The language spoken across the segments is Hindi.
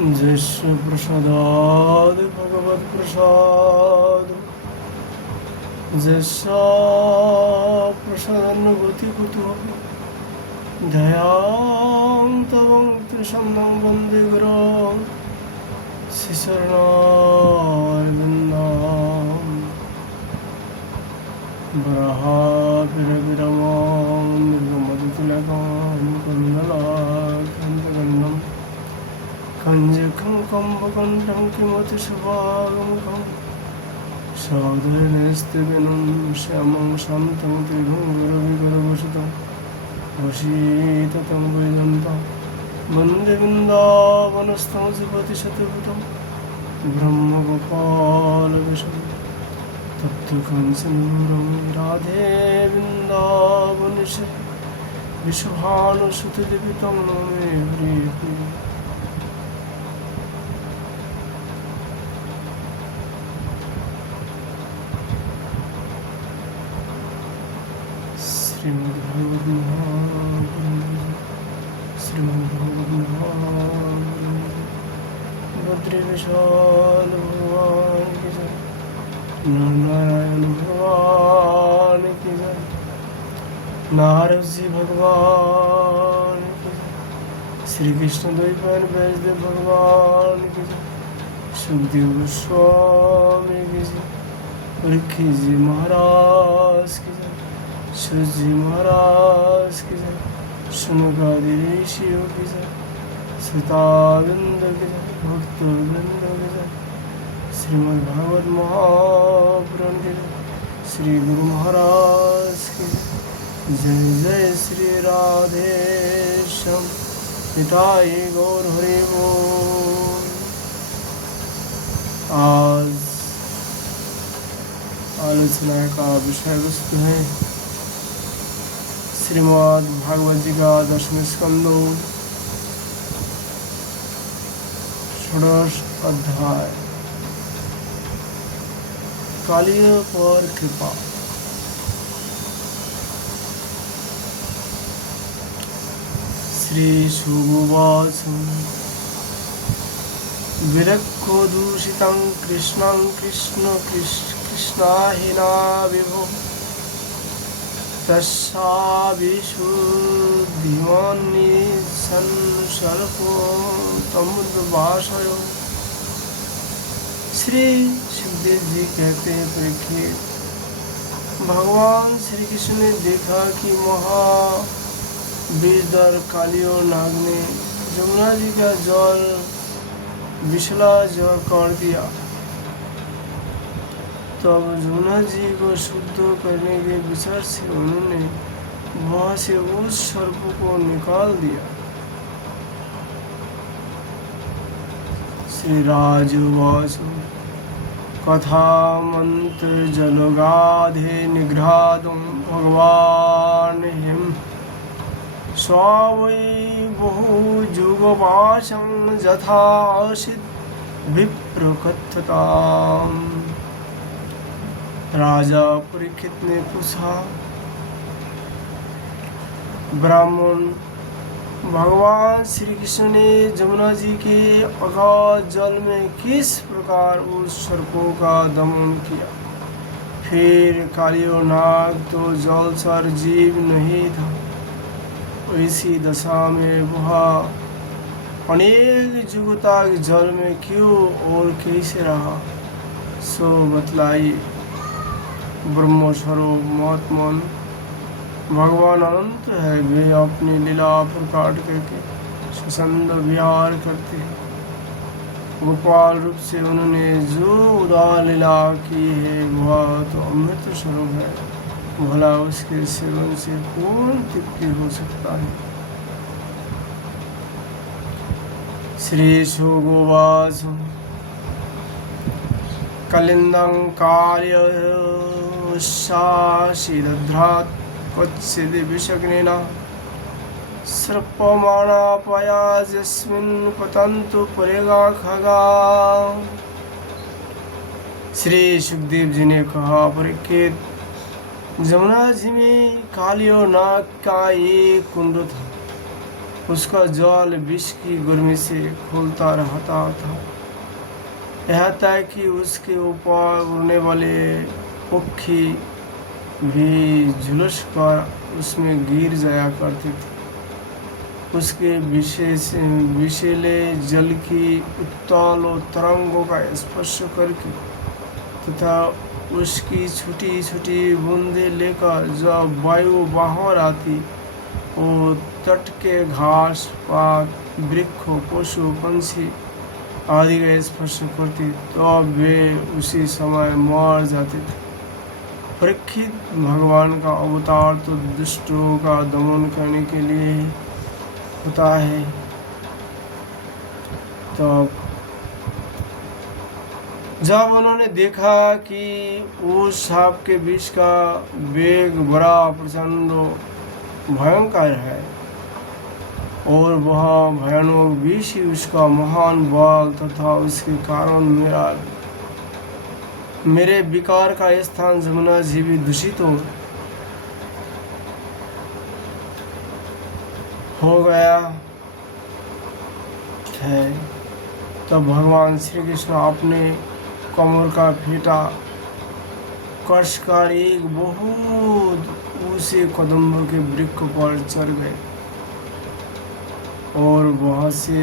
जस्य प्रसादाद भगवत प्रसाद जस्य प्रसादानुभूति कुतुहल दयां तवं त्रिशन्नं वन्दे गुरुं शिशरणारविन्दं वराहभिरविरमं निर्गमतिलकं कुण्डलाकान्तगण्डं कञ्जकं कम्बकण्ठं किमतिशुभागमकं सौधर्यस्तिविनं श्यामं शान्तं त्रिभुवं गुरुविगुरुवसुतं वशीततं वैजन्तं वन्दे वृन्दावनस्थं सुपतिशतपुटं ब्रह्मगोपालविशं तप्तकंसनिभृं राधे वृन्दावनेश्वरी विश्वभानुसुतदेवितं नमे हरिप्रिये। श्रीमद्भागवत भद्रे विशाल भगवान की जय, नारायण भगवान की जय, नारद जी भगवान की जय, श्री कृष्ण द्वैपायन वैष्णव भगवान की जय, सुखदेव गोस्वामी की जय, परीक्षित जी महाराज की जय, सूत जी महाराज की जय, शुनकादि ऋषियों की जय, सीताविंद की जय, भक्तवृंद की जय, श्रीमद्भागवत महापुराण की जय, श्री गुरु महाराज की जय। जय श्री राधे श्याम निताई गौर हरि बोल। आज आलोचना का विषय वस्तु है श्रीमद् भागवत जी का दशम स्कंदो षोडश अध्याय कालिय पर कृपा। श्री शुभवाच विरक्को दूषितं कृष्णं कृष्ण कृष्णाहिना विभो तस्याभिशुद्धिमन्निसंसर्पो तमुद्भाषयो। श्री सुखदेव जी कहते हैं, परीक्षित, भगवान श्री कृष्ण ने देखा कि महाबीजधर कालियो नाग ने जमुना जी का जल विषला जल कर दिया। तब जमुना जी को शुद्ध करने के विचार से उन्होंने वहां से उस सर्प को निकाल दिया। श्री राजवाच कथामंत जलगाधे निघ्रातुं भगवान हिम स्वावै बहु जुगवासं यथा आसीत् विप्रकथताम्। राजा परीक्षित ने पूछा, ब्राह्मण, भगवान श्री कृष्ण ने जमुना जी के अगाध जल में किस प्रकार उस सर्पों का दमन किया? फिर कालियो नाग तो जलचर जीव नहीं था, इसी दशा में वह अनेक युग तक जल में क्यों और कैसे रहा, सो बतलाइए। ब्रह्मस्वरूप महात्मन भगवान अनंत है, वे अपनी लीला प्रकट करके स्वच्छंद विहार करते हैं। गोपाल रूप से उन्होंने जो उदार लीला की है वह तो अमृत स्वरूप है, भला उसके सेवन से कौन तृप्ति हो सकता है। श्री शुगोवाच कलिंदं कार्यशासिदध्रात् क्वचिद् विषग्नेन सर्पमाणापया यस्मिन् पतन्तु परेगा खगा। श्री सुखदेव जी ने कहा, परीक्षित, जमुना जी में कालियो नाग का एक कुंड था, उसका ज्वाल विष की गर्मी से खोलता रहता था। यहाँ तक कि उसके ऊपर उड़ने वाले पक्षी भी झुलस कर उसमें गिर जाया करते थे। उसके विषैले जल की उत्ताल और तरंगों का स्पर्श करके तथा उसकी छोटी छोटी बूंदें लेकर जब वायु बाहर आती और तट के घास पात वृक्षों पशु पंछी आदि का स्पर्श करती तो वे उसी समय मर जाते थे। परीक्षित, भगवान का अवतार तो दुष्टों का दमन करने के लिए होता है। तो जब उन्होंने देखा कि उस सांप के विष का वेग बड़ा प्रचंड भयंकर है और वह भयानक विष ही उसका महान बल तथा उसके कारण मेरे विकार का स्थान जमुना जी भी दूषित हो गया है। तब भगवान श्री कृष्ण अपने कमर का फेंटा कस कर एक बहुत ऊंचे कदम्ब के वृक्ष पर चढ़ गए और वहां से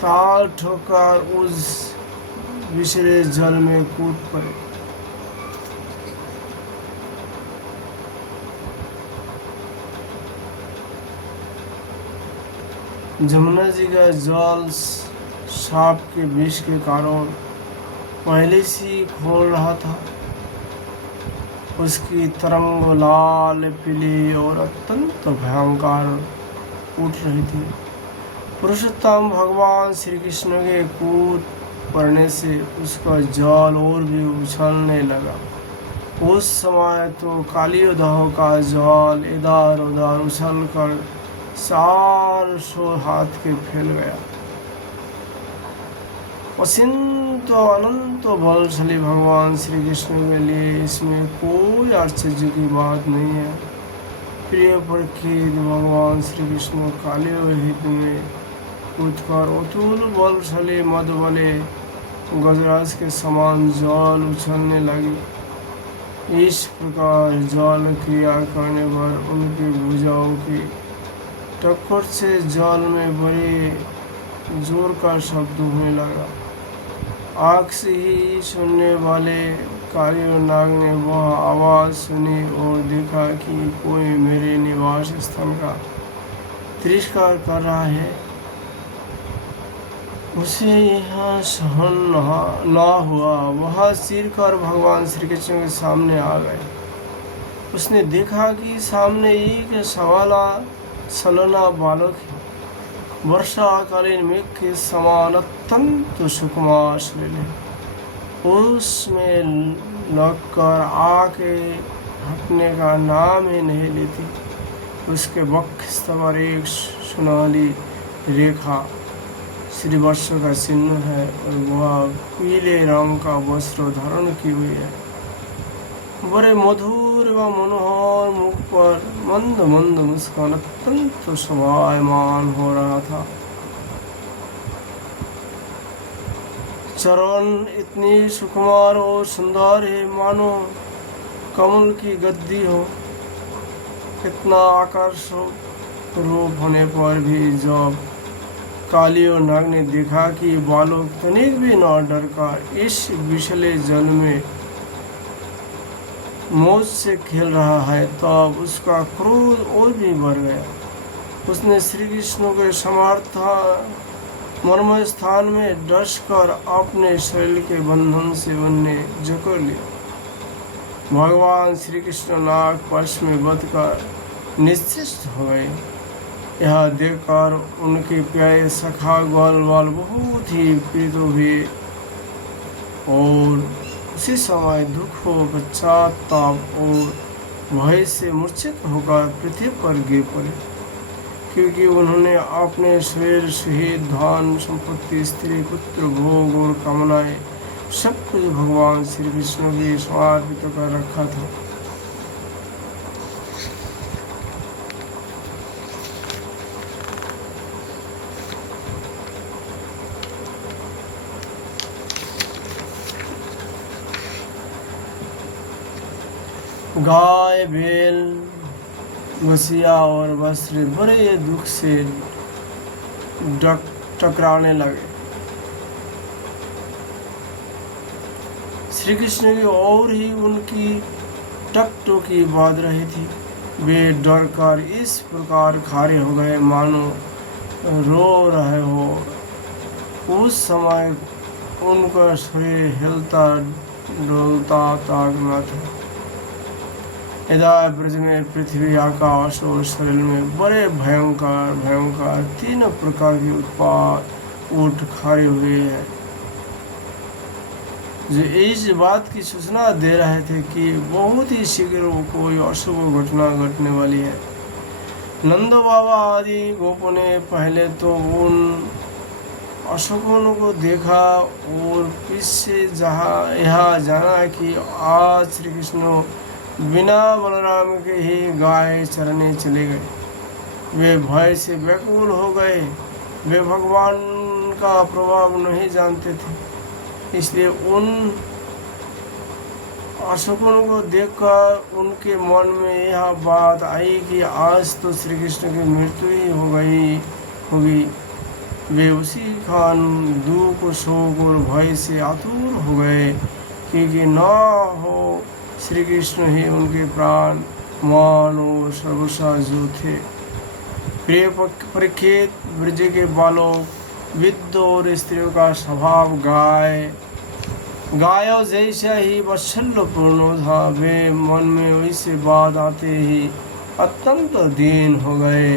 ताल ठोकर उस विषैले जल में कूद पड़े। जमुना जी का जल सांप के विष के कारण पहले से ही खोल रहा था। उसकी तरंग लाल पीली और अत्यंत भयंकर उठ रही थी। पुरुषोत्तम भगवान श्री कृष्ण के कूद पड़ने से उसका जल और भी उछलने लगा। उस समय तो कालियोदह का जल इधर उधर उछल कर 400 हाथ के फैल गया। असिंत अनंत बलशाली भगवान श्री कृष्ण के लिए इसमें कोई आश्चर्य की बात नहीं है। प्रिय परीक्षित, भगवान श्री कृष्ण कालियोहित में कूदकर अतुल बलशाली मद वाले गजराज के समान जल उछलने लगी। इस प्रकार जल क्रिया करने पर उनकी भुजाओं की टक्कर से जल में बड़े जोर का शब्द होने लगा। आँख से ही सुनने वाले कालियो नाग ने वह आवाज़ सुनी और देखा कि कोई मेरे निवास स्थान का तिरस्कार कर रहा है। उसे यह सहन न हुआ। वह सिर कर भगवान श्री कृष्ण के सामने आ गए। उसने देखा कि सामने एक सलोना बालक है। वर्षाकालीन मेघ के समान अत्यंत सुकुमार शरीर है। उसमें लगकर आके हटने का नाम ही नहीं लेती। उसके वक्ष पर एक सुनहली रेखा श्री वर्ष का चिन्ह है और वह पीले रंग का वस्त्र धारण की हुई है। बड़े मधुर व मनोहर मुख पर मंद मंद मुस्कान अत्यंत शोभायमान हो रहा था। चरण इतनी सुकुमार और सुंदर है मानो कमल की गद्दी हो। इतना आकर्षक रूप होने पर भी जब कालियो नाग ने देखा कि बालक तनिक भी न डर कर इस विषैले जल में मौज से खेल रहा है तब उसका क्रोध और भी बढ़ गया। उसने श्री कृष्ण के समर्थ मर्म स्थान में डस कर अपने शरीर के बंधन से उन्हें जकड़ लिया। भगवान श्री कृष्ण नाग पर्श में बध कर निश्चित हो गए। यह देखकर उनके प्यारे सखा ग्वाल बहुत ही पीड़ित हुए और उसी समय दुख हो पश्चाताप और भय से मूर्छित होकर पृथ्वी पर गिर पड़े, क्योंकि उन्होंने अपने शरीर सहित धन संपत्ति स्त्री पुत्र भोग और कामनाएं सब कुछ भगवान श्री कृष्ण के समर्पित कर रखा था। गाय बैल बसिया और वस्त्र बड़े दुख से टकराने लगे। श्री कृष्ण की और ही उनकी टकटोकी बाज रही थी। वे डर कर इस प्रकार खड़े हो गए मानो रो रहे हो। उस समय उनका शरीर हिलता डोलता ताकना था। इधर ब्रज में पृथ्वी आकाश और शरीर में बड़े भयंकर भयंकर तीन प्रकार के उत्पात उठ खड़े हुए हैं, जो इस बात की सूचना दे रहे थे कि बहुत ही शीघ्र कोई अशुभ घटना घटने वाली है। नंद बाबा आदि गोपों ने पहले तो उन अशुभों को देखा और पीछे यह जाना कि आज श्री कृष्ण बिना बलराम के ही गाय चरने चले गए। वे भय से व्याकुल हो गए। वे भगवान का प्रभाव नहीं जानते थे, इसलिए उन अशोकों को देखकर उनके मन में यह बात आई कि आज तो श्री कृष्ण की मृत्यु ही होगी। वे उसी क्षण दुख शोक और भय से आतुर हो गए, क्योंकि न हो श्री कृष्ण ही उनके प्राण मान और सर्वसा जो थे। प्रिय परीक्षित, ब्रज के बालक वृद्ध और स्त्रियों का स्वभाव गायों जैसा ही वात्सल्यपूर्ण था। वे मन में वैसे बात आते ही अत्यंत दीन हो गए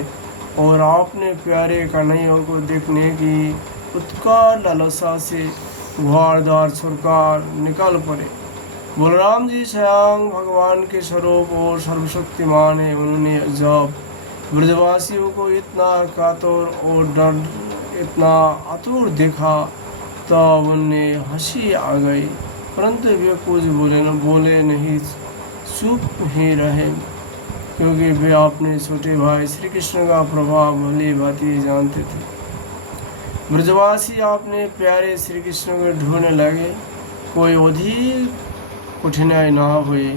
और अपने प्यारे कन्हैया को देखने की उत्कट लालसा से घोड़ द्वार छोड़कर निकल पड़े। बलराम जी स्वयं भगवान के स्वरूप और सर्वशक्तिमान है। उन्होंने जब ब्रजवासियों को इतना कातर और डर इतना आतुर देखा तब उन्हें हंसी आ गई, परंतु वे कुछ बोले नहीं, चुप ही रहे, क्योंकि वे अपने छोटे भाई श्री कृष्ण का प्रभाव भली भांति जानते थे। ब्रजवासी अपने प्यारे श्री कृष्ण को ढूंढने लगे। कोई अधिक कठिनाई ना हुई,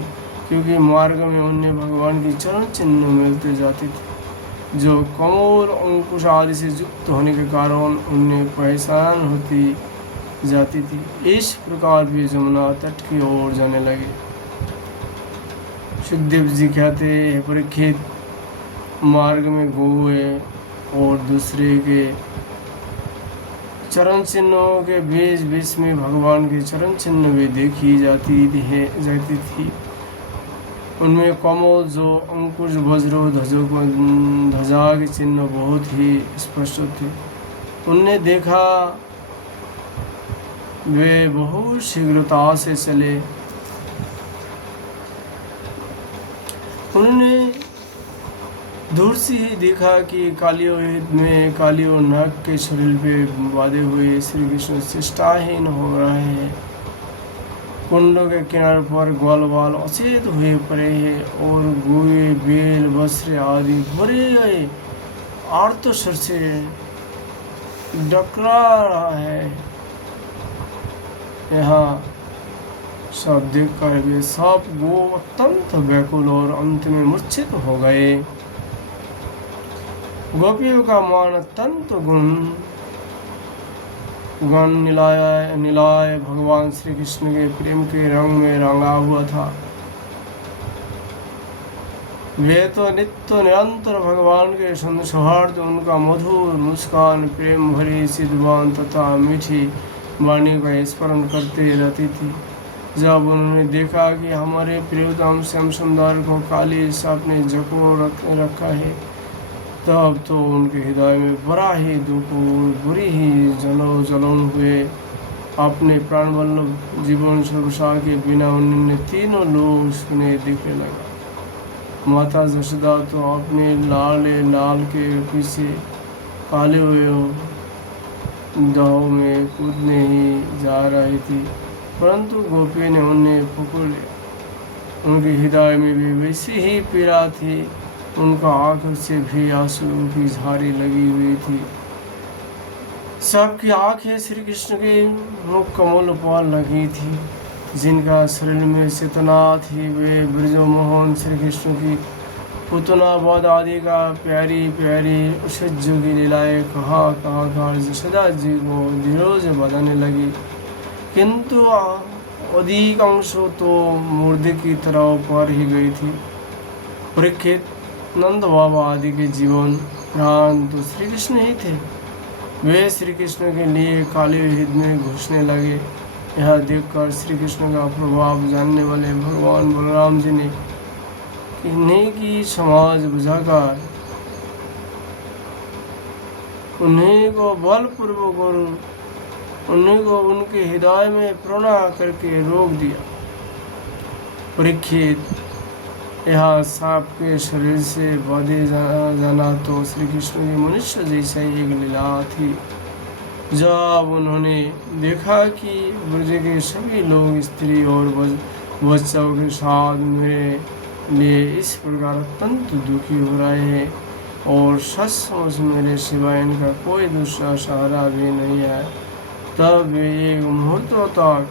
क्योंकि मार्ग में उन्हें भगवान की चरण चिन्ह मिलते जाते थे, जो कमल अंकुश आदि से युक्त होने के कारण उन्हें पहचान होती जाती थी। इस प्रकार वे जमुना तट की ओर जाने लगे। सुखदेव जी कहते हैं, परीक्षित, मार्ग में गौए और दूसरे के चरण चिन्हों के बीच बीच में भगवान के चरण चिन्ह भी देखी जाती थी। उनमें कमल जो अंकुश वज्रो ध्वजा के चिन्ह बहुत ही स्पष्ट थे। उनने देखा वे बहुत शीघ्रता से चले। उन्होंने दूर से ही देखा कि कालियों नाग के शरीर पे बांधे हुए श्री कृष्ण चेष्टाहीन हो रहे हैं। कुंडों के किनारे पर ग्वाल अचेत हुए पड़े हैं और गुए बेल वस्त्र आदि बड़े आर्त स्वर से डकरा रहा है। यहाँ सब देखकर वे सब गो अत्यंत व्याकुल और अंत में मूर्छित हो गए। गोपियों का मान अत्यंत गण निलाय भगवान श्री कृष्ण के प्रेम के रंग में रंगा हुआ था। वे तो नित्य निरंतर भगवान के सौहार्द, उनका मधुर मुस्कान, प्रेम भरी सिद्धवान तथा मीठी वाणी का स्मरण करते रहती थी। जब उन्होंने देखा कि हमारे प्रियतम श्याम सुंदर को काली सांप ने जको रखा है, तब तो उनके हृदय में बड़ा ही दुख और बुरी ही जलन हुए। अपने प्राण वल्लभ जीवन सर्वसा के बिना उन्होंने तीनों लोग सुने दिखने लगा। माता जशोदा तो अपने लाल के पीछे काले हुए दाव में कूदने ही जा रही थी, परंतु गोपी ने उन्हें पकड़ लिया। उनके हृदय में भी वैसी ही पीड़ा थी। उनका आंखों से भी आंसू की झाड़ी लगी हुई थी। सबकी आंखें श्री कृष्ण के मुख कमल पर लगी थी। जिनका शरीर में चेतना थी, वे ब्रजमोहन श्री कृष्ण की पुतना बध आदि का प्यारी प्यारी उषज्जु की लीलाएं कहाँ कहाँ कहाँ यशोदा जी को धीरोज बताने लगी, किंतु अधिकांश तो मुर्दे की तरह पर ही गई थी। परीक्षित, नंद बाबा आदि के जीवन प्राण तो श्री कृष्ण ही थे। वे श्री कृष्ण के लिए काले युद्ध में घुसने लगे। यह देखकर श्री कृष्ण का प्रभाव जानने वाले भगवान बलराम जी ने इन्हीं की समाज बुझाकर उन्हीं को बलपूर्वक और उन्हीं को उनके हृदय में प्रणाम करके रोक दिया। परीक्षित, यह सांप के शरीर से बांधे जाना तो श्री कृष्ण की मनुष्य जैसा ही एक लीला थी। जब उन्होंने देखा कि ब्रज के सभी लोग स्त्री और बच्चों के साथ मेरे लिए इस प्रकार अत्यंत दुखी हो रहे हैं और सचमुच मेरे सिवाय इनका कोई दूसरा सहारा भी नहीं है, तब वे एक मुहूर्तों तक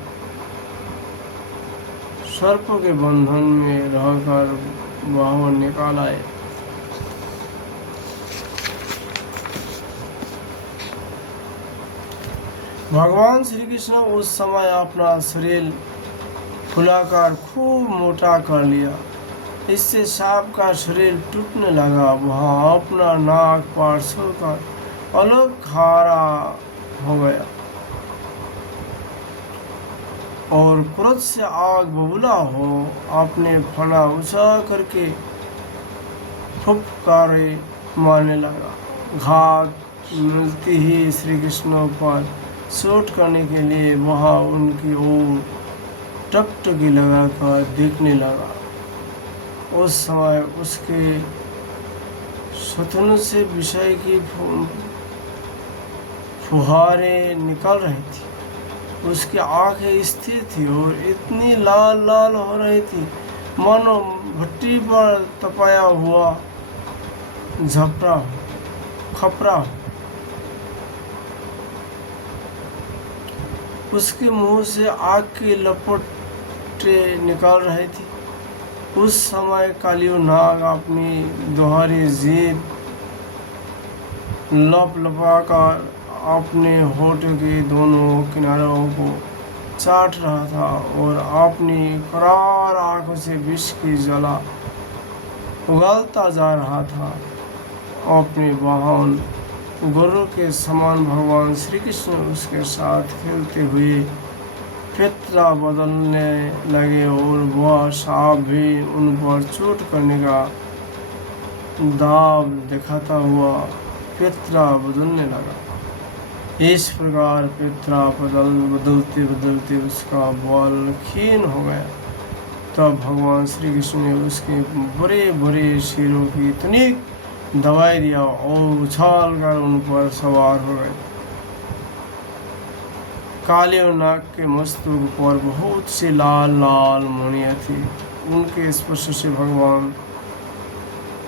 सर्प के बंधन में रहकर बाहर निकाल आए। भगवान श्री कृष्ण उस समय अपना शरीर फुलाकर खूब मोटा कर लिया। इससे सांप का शरीर टूटने लगा। वह अपना नाक पार छोड़कर अलग खारा हो गया और क्रोध से आग बबूला हो अपने फना ऊंचा करके फुफकारे मारने लगा। घात मिलती ही श्री कृष्ण पर चोट करने के लिए वह उनकी ओर टकटकी लगाकर देखने लगा। उस समय उसके शतन से विषय की फुहारें निकल रही थी। उसकी आंखें स्थिर थी और इतनी लाल लाल हो रही थी मानो भट्टी पर तपाया हुआ खपरा हो। उसके मुंह से आग की लपटें निकल रही थी। उस समय कालियो नाग अपनी दोहरी जीभ लपलपाकर अपने होठ के दोनों किनारों को चाट रहा था और अपनी करार आंखों से विष की ज्वाला उगलता जा रहा था। अपने वाहन गुरु के समान भगवान श्री कृष्ण उसके साथ खेलते हुए फितरा बदलने लगे और वह सांप भी उन पर चोट करने का दाव दिखाता हुआ फितरा बदलने लगा। इस प्रकार फितरा बदलते बदलते उसका बल क्षीण हो गया। तब भगवान श्री कृष्ण ने उसके बड़े बड़े सिरों की तनिक दबाई दिया और उछाल कर उन पर सवार हो गए। काले और नाग के मस्तक पर बहुत सी लाल लाल मणियाँ थी। उनके स्पर्श से भगवान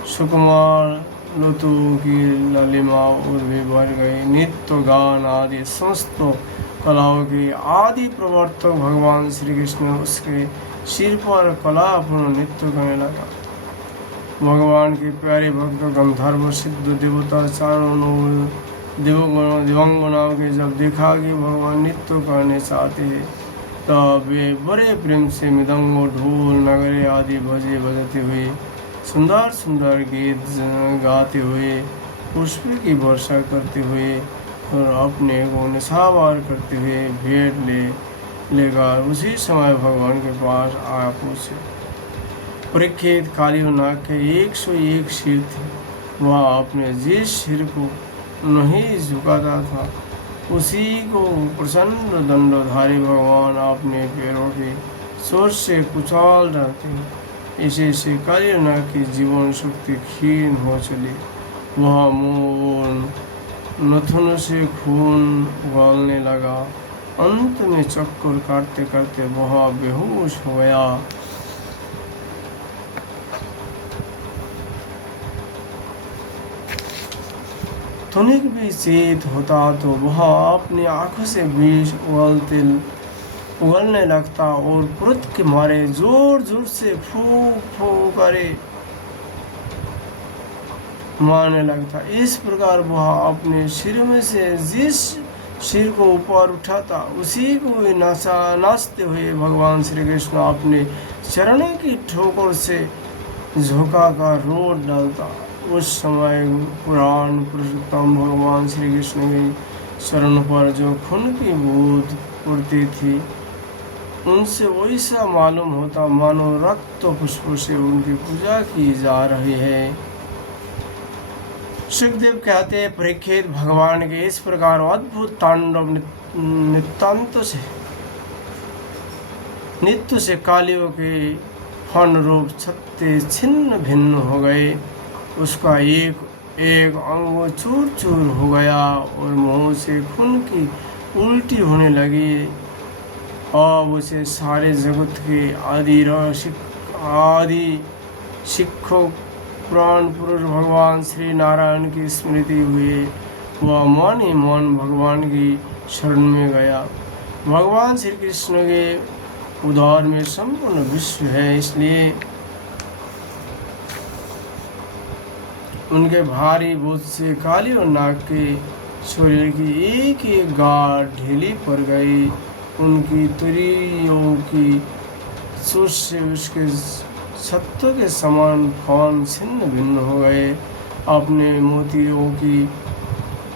सुकुमार लतों की लालिमा और भी बढ़ गई। नृत्य गान आदि समस्त कलाओं के आदि प्रवर्तक भगवान श्री कृष्ण उसके सिर पर कलापूर्ण नृत्य करने लगा। भगवान के प्यारे भक्त गंधर्व सिद्ध देवता चारों दिवंगनाओं के जब देखा कि भगवान नृत्य करने चाहते हैं, तब वे बड़े प्रेम से मृदंग ढोल नगरे आदि बजे बजाते हुए सुंदर सुंदर गीत गाते हुए पुष्प की वर्षा करते हुए और अपने को निशावार करते हुए भेंट लेकर उसी समय भगवान के पास आ पूछे। परीक्षित, कालियो नाग के 101 सिर थे। वह अपने जिस सिर को नहीं झुकाता था उसी को प्रचंड दंडधारी भगवान अपने पैरों के सोच से कुचाल रहते हैं। इसी से कालियो नाग की जीवन शक्ति क्षीण हो चली। वह मुंह नथुन से खून उगलने लगा। अंत में चक्कर काटते काटते वह बेहोश हो गया। तनिक भी चेत होता तो वह अपनी आंखों से विष उगलते उगलने लगता और क्रोध के मारे जोर जोर से फूंक फूंक करे मारने लगता। इस प्रकार वह अपने सिर में से जिस सिर को ऊपर उठाता उसी को नाचते हुए भगवान श्री कृष्ण अपने चरणों की ठोकर से झोंका कर रोड डालता। उस समय पुराण पुरुषोत्तम भगवान श्री कृष्ण के चरण पर जो खून की बूंद उड़ती थी उनसे वैसा मालूम होता मानो रक्त पुष्पों से उनकी पूजा की जा रही है। सुखदेव कहते हैं, परीक्षित, भगवान के इस प्रकार अद्भुत तांडव नित्य से कालियों के फन रूप छत्ते छिन्न भिन्न हो गए। उसका एक एक अंग चूर चूर हो गया और मुंह से खून की उल्टी होने लगी। अब उसे सारे जगत के आदि शिक्षक पुराण पुरुष भगवान श्री नारायण की स्मृति हुई। वह मन ही मन भगवान की शरण में गया। भगवान श्री कृष्ण के उद्धार में संपूर्ण विश्व है, इसलिए उनके भारी बोझ से काली और नाग के शरीर की एक एक गांठ ढीली पड़ गई। उनकी तुरियों की सूझ से उसके छत्तों के समान फौन छिन्न भिन्न हो गए। अपने मोतियों की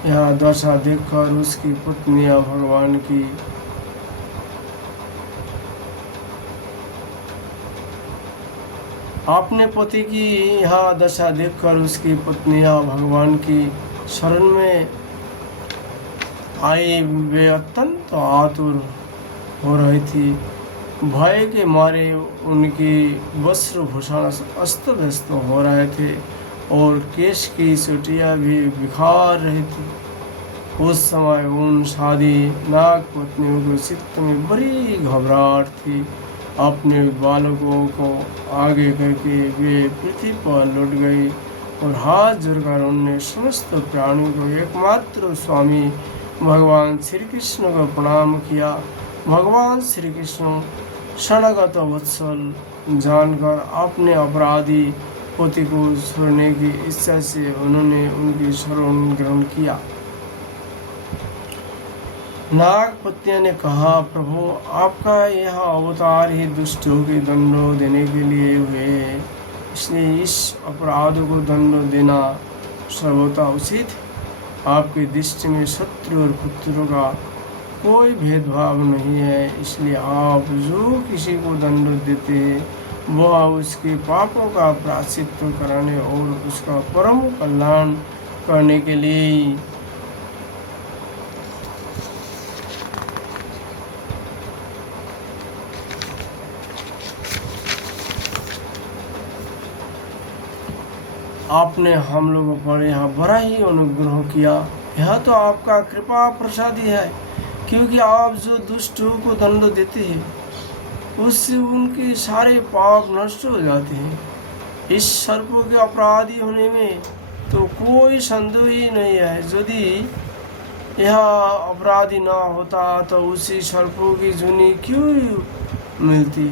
यह दशा देखकर उसकी पत्नियां भगवान की अपने पति की यह दशा देखकर उसकी पत्नियां भगवान की शरण में आई। वे अत्यंत आतुर हो रही थी। भय के मारे उनकी वस्त्र भूषण अस्त व्यस्त हो रहे थे और केश की चोटियाँ भी बिखार रही थी। उस समय उन शादी नाग पत्नियों के चित्त में बड़ी घबराहट थी। अपने बालकों को आगे करके वे पृथ्वी पर लौट गई और हाथ जोड़कर उनने समस्त प्राणियों को एकमात्र स्वामी भगवान श्री कृष्ण को प्रणाम किया। भगवान श्री कृष्ण शरणागत वत्सल जानकर अपने अपराधी पति को छोड़ने की इच्छा से उन्होंने उनकी शरण ग्रहण किया। नाग पत्नियों ने कहा, प्रभु, आपका यह अवतार ही दुष्टों के दंड देने के लिए हुए है, इसलिए इस अपराध को दंड देना सर्वथा उचित। आपकी दृष्टि में शत्रु और पुत्रों का कोई भेदभाव नहीं है, इसलिए आप जो किसी को दंड देते हैं वह उसके पापों का प्रायश्चित कराने और उसका परम कल्याण करने के लिए आपने हम लोगों पर यह बड़ा ही अनुग्रह किया। यह तो आपका कृपा प्रसादी है, क्योंकि आप जो दुष्टों को दंड देते हैं उससे उनके सारे पाप नष्ट हो जाते हैं। इस सर्पों के अपराधी होने में तो कोई संदेह ही नहीं है। यदि यह अपराधी ना होता तो उसी सर्पों की जूनी क्यों मिलती।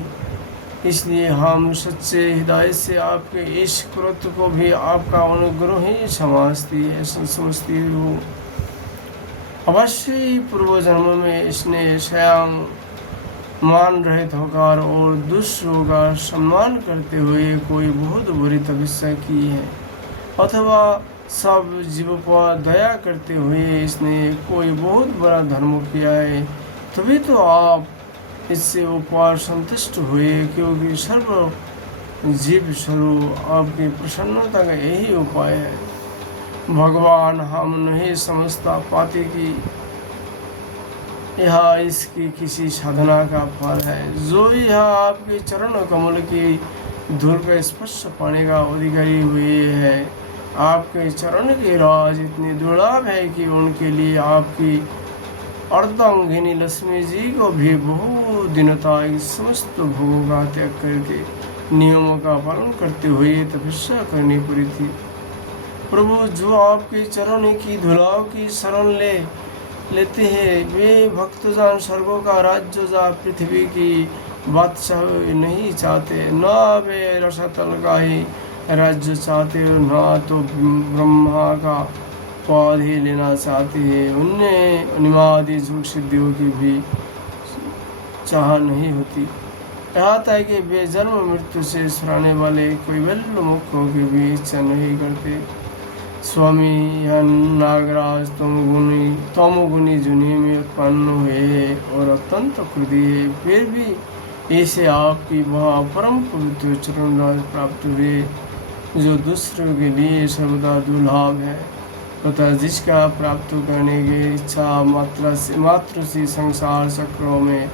इसलिए हम सच्चे हृदय से आपके इस कृत्य को भी आपका अनुग्रह ही समझती हो। अवश्य ही पूर्व जन्म में इसने स्वयं मान रहित होकर और दूसरों का सम्मान करते हुए कोई बहुत बुरी तपस्या की है, अथवा सब जीवों पर दया करते हुए इसने कोई बहुत बड़ा धर्म किया है। तभी तो आप इससे ऊपर संतुष्ट हुए, क्योंकि सर्व जीव स्वरूप आपकी प्रसन्नता का यही उपाय है। भगवान, हम नहीं समझता पाते कि यह इसकी किसी साधना का फल है। जो यह आपके चरण कमल की धूल का स्पर्श पाने का अधिकारी हुए है। आपके चरण की राज इतनी दुर्लभ है कि उनके लिए आपकी अर्धांगिनी लक्ष्मी जी को भी बहुत दिनों तक समस्त भोगों का त्याग करके नियमों का पालन करते हुए तपस्या करनी पड़ी थी। प्रभु, जो आपके चरण की धुलाव की शरण ले लेते हैं। वे भक्तजन स्वर्गों का राज्य जा पृथ्वी की बादशाह नहीं चाहते, न वे रसातल का ही राज्य चाहते, न तो ब्रह्मा का पद ही लेना चाहते हैं। उन्हें निमादि सुख सिद्धियों की भी चाह नहीं होती। यहाँ तक कि वे जन्म मृत्यु से सराने वाले कोई वल्ल मुखों की भी इच्छा नहीं करते। स्वामी या नागराज तमोगुनी जुनी में उत्पन्न हुए और अत्यंत क्रोधी है, फिर भी ऐसे आपकी वह परम पवित्र चरण राज प्राप्त हुए जो दूसरों के लिए सर्वदा दुर्लभ है, तथा जिसका प्राप्त करने की इच्छा मात्र से संसार चक्रों में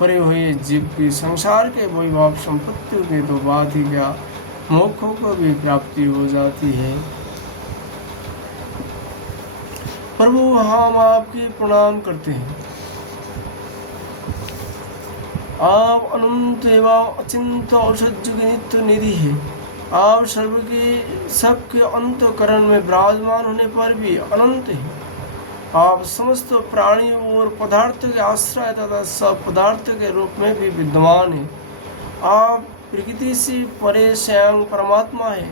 पड़े हुए जीव की संसार के वैभव संपत्तियों की तो बात ही क्या, मोक्षों को भी प्राप्ति हो जाती है। प्रभु हम आपकी प्रणाम करते हैं। आप अनंत एवं अचिंत औषध के नित्य निधि है। आप सबके अंतकरण में विराजमान होने पर भी अनंत है। आप समस्त प्राणियों और पदार्थों के आश्रय तथा सब पदार्थ के रूप में भी विद्यमान है। आप प्रकृति से परे स्वयं परमात्मा है।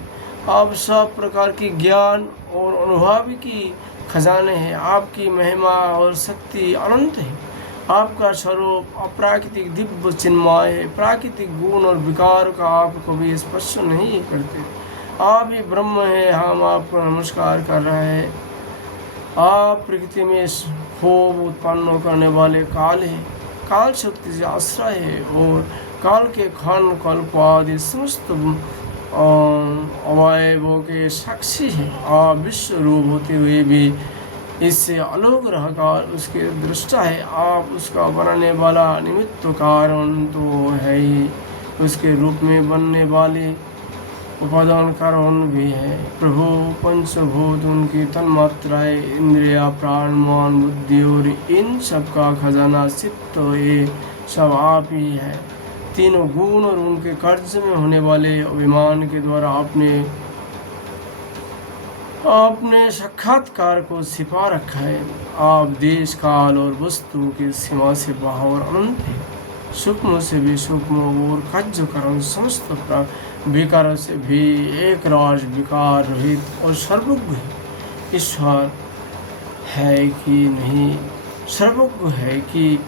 आप सब प्रकार की ज्ञान और अनुभव की खजाने हैं। आपकी महिमा और शक्ति अनंत है। आपका स्वरूप अप्राकृतिक दिव्य चिन्मय है। प्राकृतिक गुण और विकार का आप कभी स्पर्श नहीं करते। आप ही ब्रह्म है। हम आपको नमस्कार कर रहे हैं। आप प्रकृति में क्षोभ उत्पन्न करने वाले काल है। काल शक्ति से आश्रय है और काल के खन कल्प आदि समस्त अवयवों के साक्षी है। आप विश्व रूप होते हुए भी इससे अलग रहकर उसके दृष्टा है। आप उसका बनाने वाला निमित्त कारण तो है ही, उसके रूप में बनने वाले उपादान कारण भी है। प्रभु पंचभूत उनकी तन्मात्राएं, इंद्रिया, प्राण, मन, बुद्धि और इन सब का खजाना चित्त, ये सब आप ही है। तीनों गुण और उनके कर्ज में होने वाले अभिमान के द्वारा आपने साक्षात्कार को छिपा रखा है। आप देश काल और वस्तु की सीमा से बाहर अनंत है। सूक्ष्म से भी सूक्ष्म और कार्यकरण समस्त विकार से भी एक राज विकार रहित और सर्वज्ञ है। ईश्वर है कि नहीं, सर्वज्ञ है कि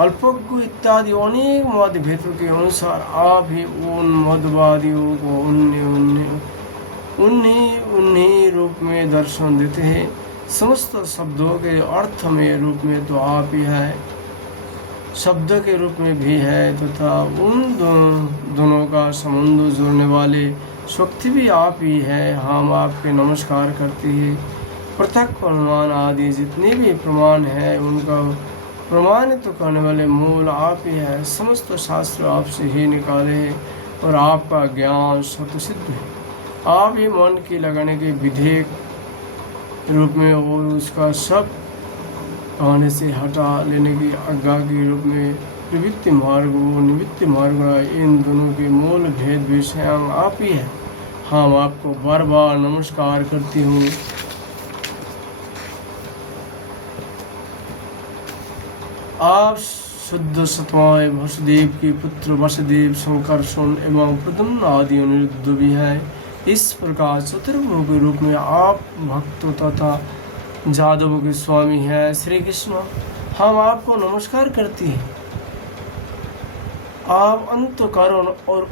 अल्पज्ञ इत्यादि अनेक मतभेदों के अनुसार आप ही उन मतवादियों को उन्हीं रूप में दर्शन देते हैं। समस्त शब्दों के अर्थ में रूप में तो आप ही है, शब्द के रूप में भी है, तथा उन दोनों का संबंध जोड़ने वाले शक्ति भी आप ही है। हम आपके नमस्कार करते हैं। पृथक अनुमान आदि जितने भी प्रमाण हैं उनका प्रमाणित तो करने वाले मूल आप ही है। समस्त शास्त्र आपसे ही निकाले हैं और आपका ज्ञान स्वतःसिद्ध है। आप ही मन की लगाने के विधेयक रूप में और उसका सब कहने से हटा लेने की आज्ञा के रूप में प्रवृत्ति मार्ग और निवृत्ति मार्ग, इन दोनों के मूल भेद भी स्वयं आप ही है। हम आपको बार बार नमस्कार करती हूँ। आप शुद्ध सत्वाय वसुदेव के पुत्र वसुदेव, संकर्षण एवं प्रद्युम्न आदि अनिरुद्ध भी है। इस प्रकार चतुर्भुज के रूप में आप भक्तों तथा जादवों के स्वामी है। श्री कृष्ण हम आपको नमस्कार करते हैं। आप अंतःकरण और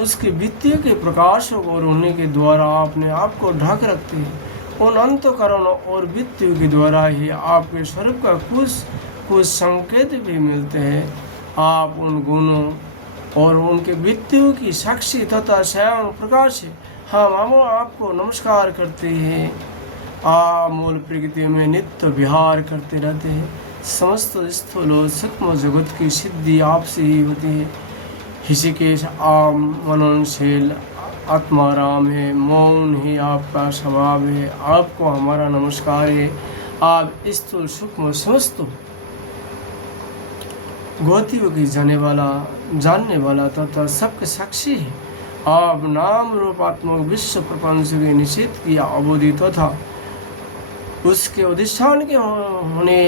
उसके वित्तीय के प्रकाशों को होने के द्वारा आपने आपको ढक रखते हैं। उन अंतःकरण और वित्तीय के द्वारा ही आपके स्वरूप का कुछ संकेत भी मिलते हैं। आप उन गुणों और उनके वित्तीय की साक्षी तथा स्वयं प्रकाश है। हम आपको नमस्कार करते हैं। आप मूल प्रकृति में नित्य विहार करते रहते हैं। समस्त स्थूल और सूक्ष्म जगत की सिद्धि आपसे ही होती है। ऋषिकेश आप मननशील आत्माराम है। मौन ही आपका स्वभाव है। आपको हमारा नमस्कार है। आप स्थूल सूक्ष्म समस्त गतियों की जानने वाला तथा सबके साक्षी है। आप नाम रूपात्मक विश्व प्रपंच के निषेध किया अवधि तथा उसके अधिष्ठान के होने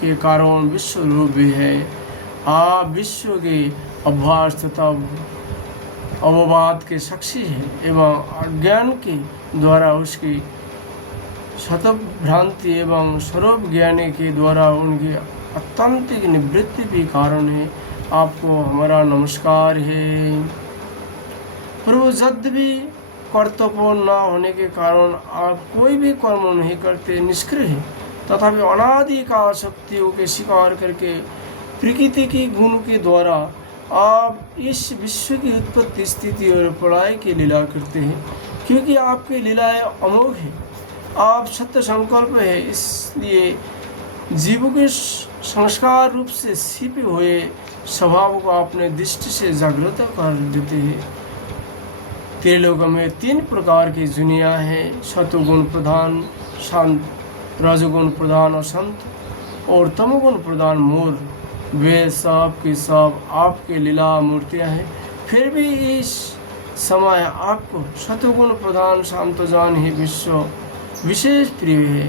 के कारण विश्व रूप भी है। आप विश्व के अभ्यास तथा अववाद के साक्षी हैं एवं अज्ञान के द्वारा उसकी शतभ्रांति एवं स्वरूप ज्ञान के द्वारा उनकी अत्यंतिक निवृत्ति भी कारण है। आपको हमारा नमस्कार है। प्रभु, जब भी कर्तव्य न होने के कारण आप कोई भी कर्म नहीं करते, निष्क्रिय हैं, तथापि अनादि का शक्तियों के स्वीकार करके प्रकृति की गुण के द्वारा आप इस विश्व की उत्पत्ति, स्थिति और प्रलय की लीला करते हैं। क्योंकि आपकी लीलाएं अमोघ है, आप सत्य संकल्प है, इसलिए जीवों के संस्कार रूप से छिपे हुए स्वभाव को अपने दृष्टि से जागृत कर देते हैं। त्रिलोक में 3 प्रकार की दुनिया है, सतोगुण प्रधान शांत, रजोगुण प्रधान अशांत और तमोगुण प्रधान मूर। वे सब की सब आपके लीला मूर्तियां हैं। फिर भी इस समय आपको सतोगुण प्रधान शांत जान ही विश्व विशेष प्रिय है,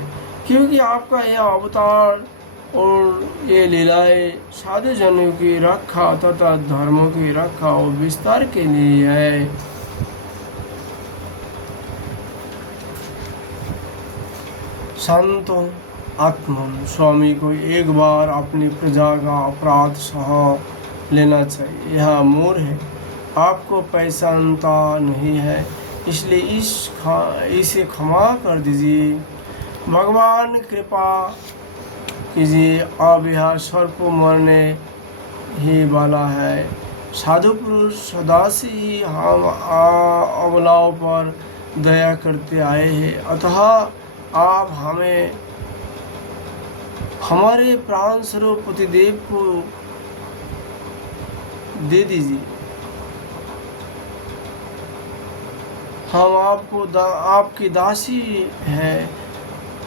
क्योंकि आपका यह अवतार और ये लीलाएं साधु जनों की रक्षा तथा धर्मों की रक्षा और विस्तार के लिए है। संतो आत्मन स्वामी को एक बार अपनी प्रजा का अपराध सह लेना चाहिए। यह मोर है, आपको पहचानता नहीं है, इसलिए इसे क्षमा कर दीजिए। भगवान कृपा कीजिए, अब यह सर्प मरने ही वाला है। साधु पुरुष सदा से ही हम अबलाओं पर दया करते आए हैं, अतः आप हमें हमारे प्राण स्वरूप पतिदेव को दे दीजिए। हम आपकी दासी हैं,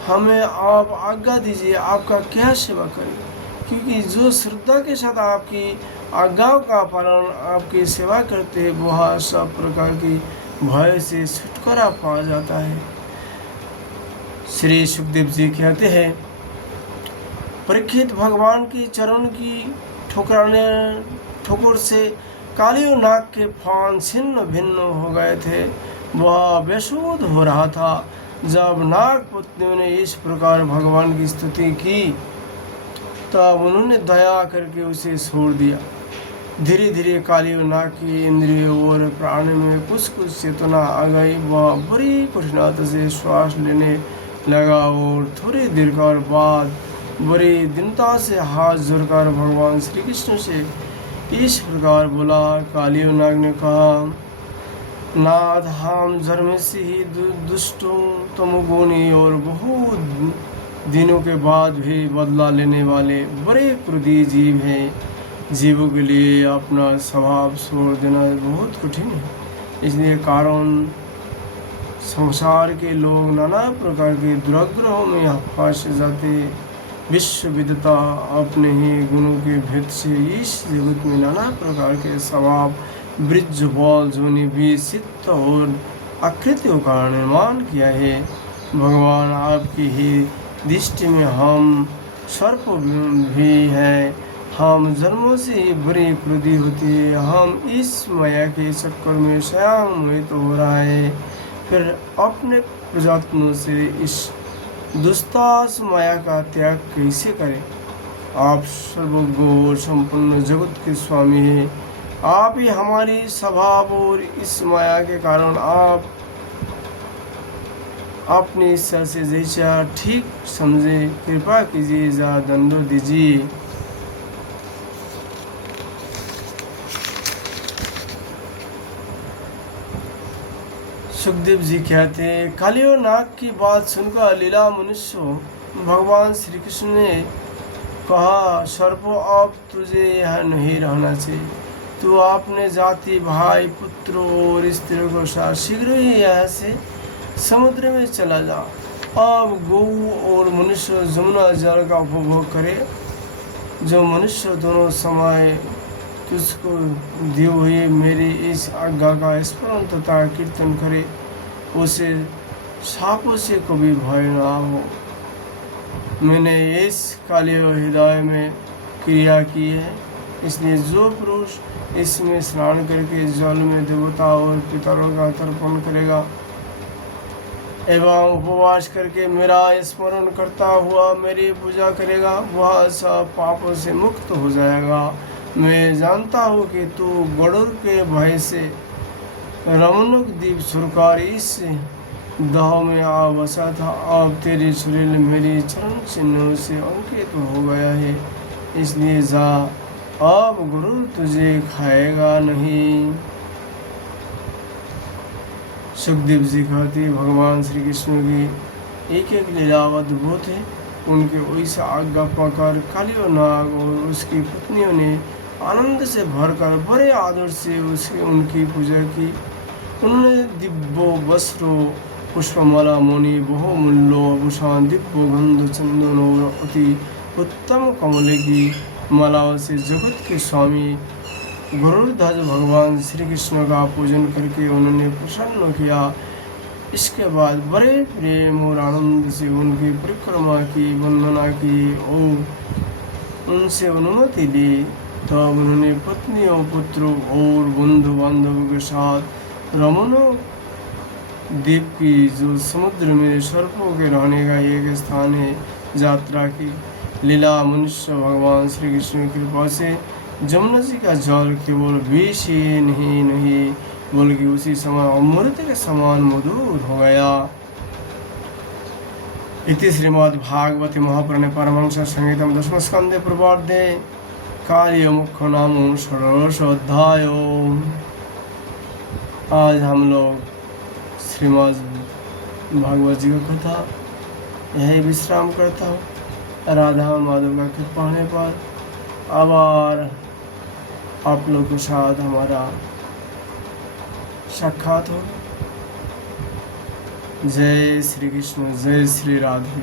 हमें आप आज्ञा दीजिए, आपका क्या सेवा करें। क्योंकि जो श्रद्धा के साथ आपकी आज्ञाओं का पालन, आपकी सेवा करते हैं, वह सब प्रकार की भय से छुटकारा पा जाता है। श्री सुखदेव जी कहते हैं, परीक्षित, भगवान की चरण की ठोकर से काली नाग के फान छिन्न भिन्न हो गए थे। वह बेसुध हो रहा था। जब नाग पत्नियों ने इस प्रकार भगवान की स्तुति की, तब उन्होंने दया करके उसे छोड़ दिया। धीरे धीरे काली नाग की इंद्रियों और प्राण में कुछ चेतना आ गई। वह बड़ी कठिनाई से श्वास लेने लगा और थोड़ी देर बाद बड़ी दीनता से हाथ जोड़कर भगवान श्री कृष्ण से इस प्रकार बोला। काली नाग ने कहा, नाथ, हम जन्म से ही दुष्टों, तमोगुणी और बहुत दिनों के बाद भी बदला लेने वाले बड़े क्रोधी जीव हैं। जीवों के लिए अपना स्वभाव छोड़ देना बहुत कठिन है। इसलिए कारण संसार के लोग नाना प्रकार के दुराग्रहों में फंस जाते। विश्व विदिता अपने ही गुणों के भेद से इस जगत में नाना प्रकार के स्वभाव, वृक्ष, बल, जोनि भी चित्त और आकृतियों का निर्माण किया है। भगवान, आपकी ही दृष्टि में हम सर्प भी हैं। हम जन्मों से ही बड़ी क्रोधी होती है। हम इस माया के चक्कर में स्वयं मोहित हो रहा है, फिर अपने प्रयत्नों से इस दुस्तास माया का त्याग कैसे करें। आप सर्वज्ञ और संपूर्ण जगत के स्वामी हैं। आप ही हमारी स्वभाव और इस माया के कारण आप अपनी इच्छा से जैसा ठीक समझे कृपा कीजिए, जा दंड दीजिए। सुखदेव जी कहते हैं, काली और नाग की बात सुनकर लीला मनुष्य भगवान श्री कृष्ण ने कहा, सर्प, अब तुझे यहाँ नहीं रहना चाहिए। तू अपने जाति, भाई, पुत्र और स्त्रियों के साथ शीघ्र ही यहाँ से समुद्र में चला जा। अब गौ और मनुष्य जमुना जल का उपभोग करे। जो मनुष्य दोनों समय तुझको दिए हुए मेरी इस आज्ञा का स्मरण तथा कीर्तन करे, उसे सापों से कभी भय ना हो। मैंने इस काली हृदय में क्रिया की है, इसलिए जो पुरुष इसमें स्नान करके जल में देवता और पितरों का तर्पण करेगा एवं उपवास करके मेरा स्मरण करता हुआ मेरी पूजा करेगा, वह सब पापों से मुक्त हो जाएगा। मैं जानता हूँ कि तू गरुड़ के भय से रमणुक द्वीप सुरकार इस दाह में आ बसा था। अब तेरे शरीर मेरी चरण चिन्हों से अंकित हो गया है, इसलिए जा, अब गुरु तुझे खाएगा नहीं। सुखदेव जी कहते भगवान श्री कृष्ण की एक एक लीला अद्भुत है। उनके वैसा आज्ञा पाकर कालियो नाग और उसकी पत्नियों ने आनंद से भरकर बड़े आदर से उनकी पूजा की। उन्होंने दिव्यो वस्त्रो पुष्पमाला मुनि बहुमूल्यो आभूषण दिव्यो गंध चंदन और अति उत्तम कमल की मालाओं से जगत के स्वामी गरुड़ध्वज भगवान श्री कृष्ण का पूजन करके उन्होंने प्रसन्न किया। इसके बाद बड़े प्रेम और आनंद से उनकी परिक्रमा की, वंदना की और उनसे अनुमति ली। तब उन्होंने पत्नियों, पुत्रों और बंधु बांधवों के साथ रमणों द्वीप की, जो समुद्र में सर्पों के रहने का एक स्थान है, यात्रा की। लीला मनुष्य भगवान श्री कृष्ण की कृपा से जमुना जी का जल केवल विष ही नहीं बल्कि उसी समय अमृत के समान मधुर हो गया। इति श्रीमद् भागवते महापुराणे परमहंस संहिता दशम स्कंदे पूर्वार्धे काली मुख्य नाम षोडशोऽध्याय। आज हम लोग श्रीमद् भागवत जी का कथा यही विश्राम करता हूँ। राधा माधव का कृपा होने पर आभार आप लोगों के साथ हमारा साक्षात हो। जय श्री कृष्ण, जय श्री राधे।